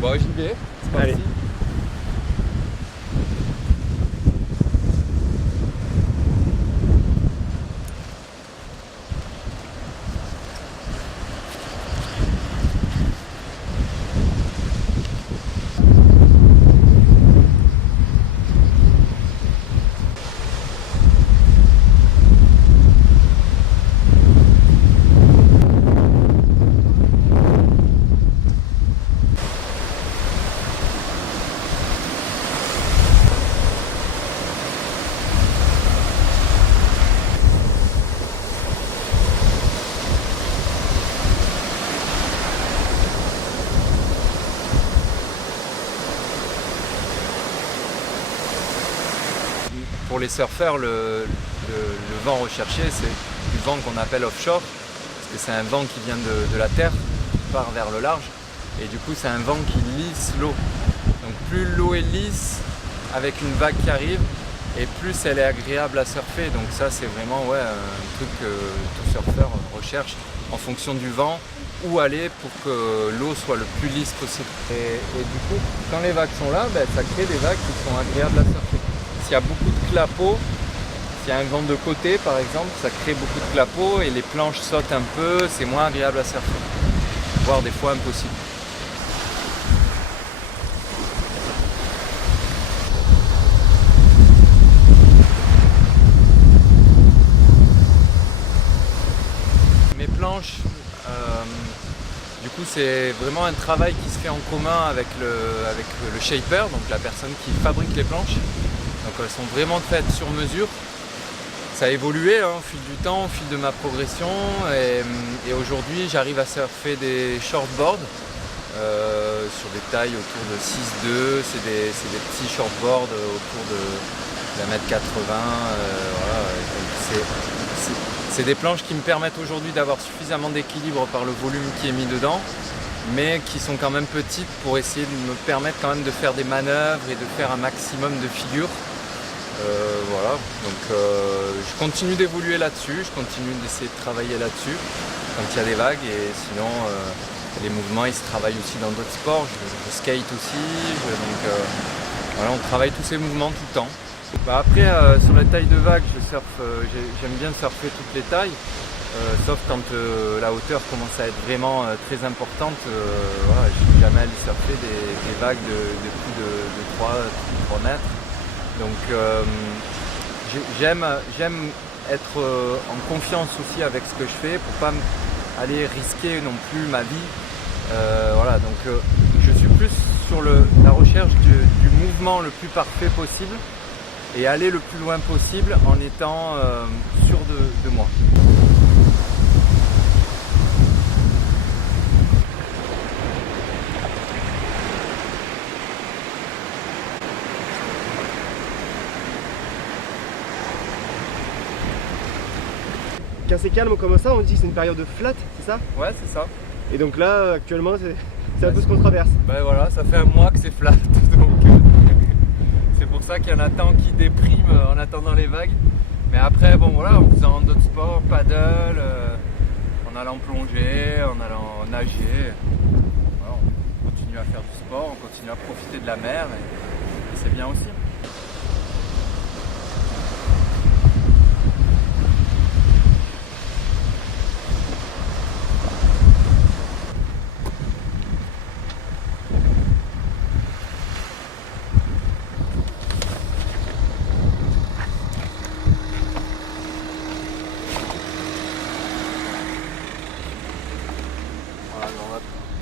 Bon, j'y vais, c'est parti. Allez. Pour les surfeurs, le vent recherché, c'est du vent qu'on appelle offshore, parce que c'est un vent qui vient de la terre, qui part vers le large, et du coup c'est un vent qui lisse l'eau. Donc plus l'eau est lisse, avec une vague qui arrive, et plus elle est agréable à surfer. Donc ça c'est vraiment un truc que tout surfeur recherche en fonction du vent, où aller pour que l'eau soit le plus lisse possible. Et du coup, quand les vagues sont là, ça crée des vagues qui sont agréables à surfer. S'il y a beaucoup de clapots, s'il y a un vent de côté par exemple, ça crée beaucoup de clapots et les planches sautent un peu, c'est moins agréable à surfer, voire des fois impossible. Mes planches, du coup c'est vraiment un travail qui se fait en commun avec le shaper, donc la personne qui fabrique les planches. Donc elles sont vraiment faites sur mesure. Ça a évolué au fil du temps, au fil de ma progression, et aujourd'hui j'arrive à surfer des shortboards sur des tailles autour de 6,2, c'est des petits shortboards autour de 1,80 m. C'est des planches qui me permettent aujourd'hui d'avoir suffisamment d'équilibre par le volume qui est mis dedans, mais qui sont quand même petites pour essayer de me permettre quand même de faire des manœuvres et de faire un maximum de figures. Voilà, donc je continue d'évoluer là-dessus, je continue d'essayer de travailler là-dessus quand il y a des vagues, et sinon les mouvements ils se travaillent aussi dans d'autres sports, je skate aussi, donc voilà, on travaille tous ces mouvements tout le temps. Après sur la taille de vague, j'aime bien surfer toutes les tailles, sauf quand la hauteur commence à être vraiment très importante. Voilà, je suis jamais allé surfer des vagues de plus de 3 mètres. Donc j'aime être en confiance aussi avec ce que je fais pour pas aller risquer non plus ma vie. Voilà, donc je suis plus sur la recherche du mouvement le plus parfait possible et aller le plus loin possible en étant sûr de moi. Quand c'est calme comme ça, on dit que c'est une période flat, c'est ça? Ouais, c'est ça. Et donc là, actuellement, c'est un peu ce qu'on traverse. Ben voilà, ça fait un mois que c'est flat, donc c'est pour ça qu'il y en a tant qui dépriment en attendant les vagues. Mais après, bon voilà, en faisant d'autres sports, paddle, en allant plonger, en allant nager, voilà, on continue à faire du sport, on continue à profiter de la mer, et c'est bien aussi.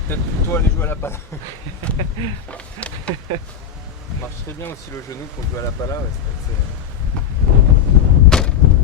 Peut-être plutôt aller jouer à la pala. Marche très bien aussi le genou pour jouer à la pala, ouais, c'est vrai que